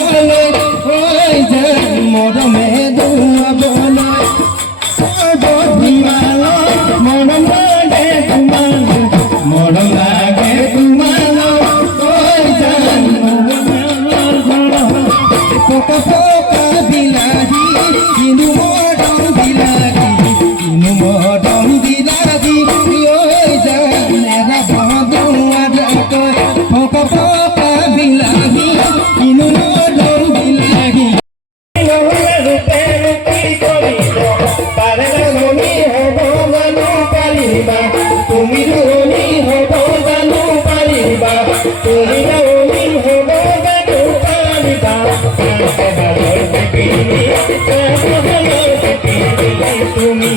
বলে ওই যে মরমে দুয়া বলে বধিমাল মরম লাগে তোমার মরম লাগে তোমার ওই যে পোকা পোকা বিলাহি কিনু মরম বিলাহি কিনু মরম বিলাহি ওই যে এরা বদুয়া কয় পোকা পোকা বিলাহি কিনু মরম বিলাহি রূপে রূপী করিব পারে না ধনী হব জানো পারিবা তুমি ধনী হব জানো পারিবা তুমি ধনী হব জানো পারিবা তুমি